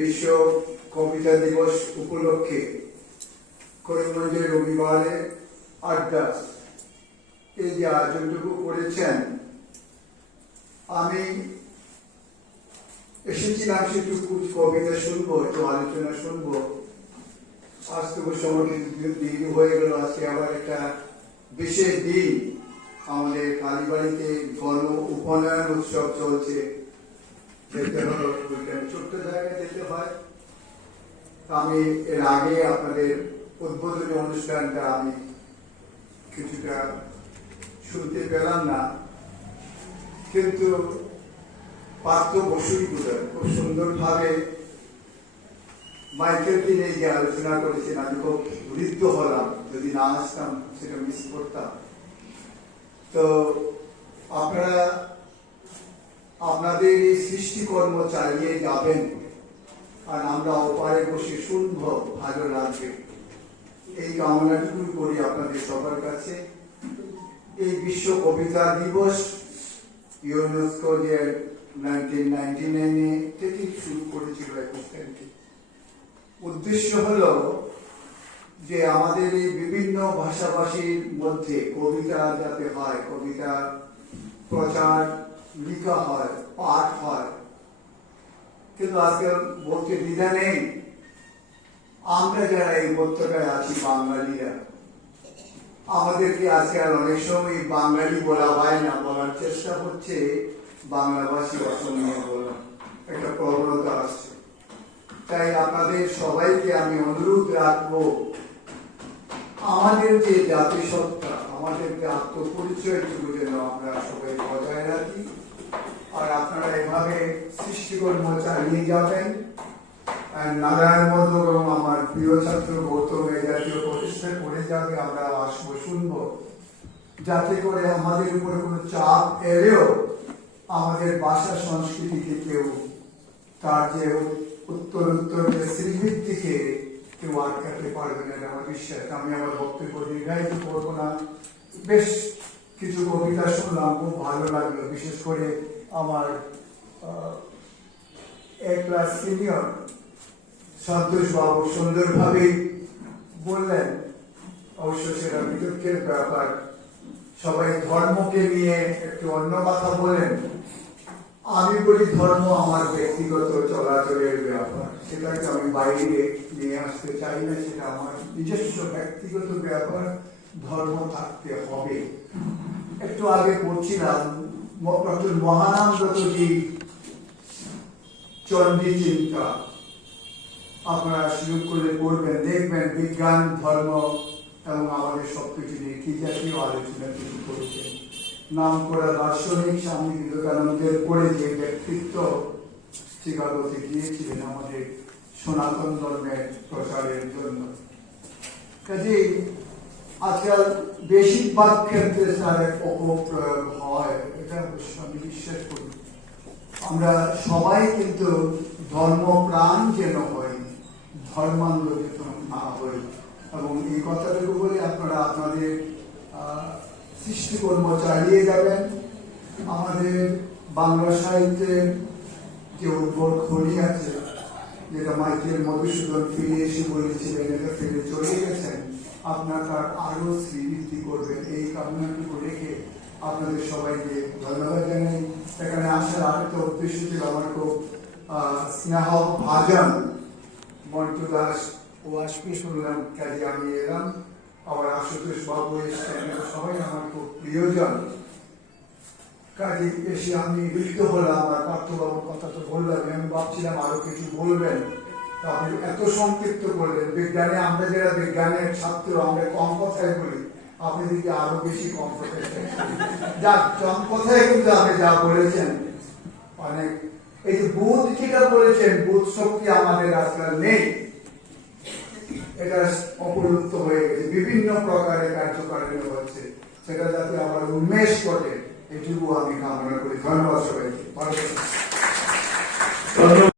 বিশ্ব কবিতা দিবস উপলক্ষে করিমগঞ্জের রবিবারে আড্ডা। এই যে আয়োজনটুকু করেছেন, আমি এসেছিলাম সেটুকু কবিতা শুনব, একটু আলোচনা শুনব। আজ তো সময় দেরি হয়ে গেল, আজকে আবার একটা বিশেষ দিন। আমাদের কালীবাড়িতে গণ উপনয়ন উৎসব চলছে। যেতে হলো ছোট্ট জায়গায় যেতে হয়। আমি এর আগে আপনাদের উদ্বোধনী অনুষ্ঠানটা আমি কিছুটা শুনতে পেলাম না। কিন্তু পার্থ বসুই বোধহয় খুব সুন্দরভাবে মাইকেল দিনে যে আলোচনা করেছেন, আমি খুব ঋদ্ধ হলাম। যদি না আসতাম, সেটা মিস করতাম। তো আপনারা আপনাদের এই সৃষ্টিকর্ম চালিয়ে যাবেন। আর আমরা ওপারে বসে শুনব ভালো লাগবে। এই কামনাটুকু করি আপনাদের সবার কাছে। এই বিশ্ব কবিতা দিবস ইউনেস্কো যে নাইনটিন নাইনটি নাইনে থেকেই শুরু করেছিল উদ্দেশ্য হলো যে আমাদের এই বিভিন্ন ভাষাভাষীর মধ্যে কবিতা যাতে হয় কবিতা প্রচার লিখা হয়, পাঠ হয়। কিন্তু আজকাল বলতে দ্বিধা নেই। আমরা যারা এই উপত্যকায় আছি, বাঙালিরা আমাদেরকে আজকাল অনেক সময় বাঙালি বলা হয় না? বলার চেষ্টা হচ্ছে বাংলাভাষী অসমীয়া বলা। একটা প্রবণতা আসছে তাই আপনাদের সবাইকে আমি অনুরোধ রাখব, আমাদের যে জাতিসত্তা, আমাদের যে আত্মপরিচয়টুকু যেন আমরা সবাই বজায় রাখি। আর আপনারা এভাবে সৃষ্টিকর্ম চালিয়ে যাবেন। নারায়ণ মতো এবং আমার প্রিয় ছাত্র, গৌতম এই জাতীয় প্রতিষ্ঠা করে যাবে, আমরা আসব, শুনব। যাতে করে আমাদের উপরে কোনো চাপ এলেও আমাদের ভাষা সংস্কৃতিকে কেউ তার যে উত্তর উত্তর যে শ্রীবৃত্তিকে কেউ আটকাতে পারবে না আমার বিশ্বাস। আমি আমার বক্তব্য দীর্ঘায়িত করব না। বেশ কিছু কবিতা শুনলাম, খুব ভালো লাগল। বিশেষ করে আমার এক ক্লাস সিনিয়র সন্তোষ বাবু সুন্দরভাবে বললেন, অবশ্য সেটা বিতর্কের ব্যাপার। সবাই ধর্মকে নিয়ে একটু অন্য কথা বলেন। আমি বলি ধর্ম আমার ব্যক্তিগত চলাচলের ব্যাপার। সেটাকে আমি বাইরে নিয়ে আসতে চাই না, সেটা আমার নিজস্ব ব্যক্তিগত ব্যাপার। ধর্ম থাকতে হবে। একটু আগে পড়ছিলাম ডক্টর মহানন্দজি চণ্ডী চিন্তা। আপনারা সুযোগ করলে পড়বেন, দেখবেন বিজ্ঞান, ধর্ম এবং আমাদের সবকিছু নিয়ে কি জাতীয় আলোচনা তিনি করেছেন। নাম করা দার্শনিক স্বামী বিবেকানন্দের পড়ে যে ব্যক্তিত্ব শিকাগোতে গিয়েছিলেন আমাদের সনাতন ধর্মের প্রচারের জন্য। কাজেই আজকাল বেশিরভাগ ক্ষেত্রে তার এক অপপ্রয়োগ হয়, এটা অবশ্য আমি বিশ্বাস করি। আমরা সবাই কিন্তু ধর্ম প্রাণ যেন হই ধর্মান্তরিত না হই। এবং এই কথাটুকু বলে আপনারা আপনাদের সৃষ্টিকর্ম চালিয়ে যাবেন। আমাদের বাংলা সাহিত্যের যে উর্বর খনি আছে, যেটা মাইকেল মধুসূদন ফিরে এসে বলেছিলেন, এটা ফিরে চলে গেছেন। আপনার তার আরও স্মৃতি করবেন এই কামনাটুকু রেখে আপনাদের সবাইকে ধন্যবাদ জানাই। এখানে আসার আরেকটা উদ্দেশ্য ছিল আমার খুব স্নেহ ভাজন। মন্টু দাস ও আসবে শুনলাম, কাজে আমি এলাম। আবার আশুতোষ বাবু এরা সবাই আমার খুব প্রিয়জন। কাজে এসে আমি লিপ্ত হলাম আমার পার্থবাবুর কথা তো বললাম, আমি ভাবছিলাম আরও কিছু বলবেন। এত সংক্ষিপ্ত করলেন বিজ্ঞানে আমরা যারা বিজ্ঞানের ছাত্র, আমরা কম কথায় বলি। আপনি আরও বেশি কম কথায় যাক কম কথায় কিন্তু আপনি যা বলেছেন, অনেক এই যে বুধ যেটা বলেছেন, বুধ শক্তি আমাদের আজকাল নেই। এটা অপলুপ্ত হয়ে গেছে। বিভিন্ন প্রকারের কার্যকারণ হচ্ছে। সেটা যাতে আমার উন্মেষ ঘটে এটুকু আমি কামনা করি। ধন্যবাদ সবাইকে। ধন্যবাদ।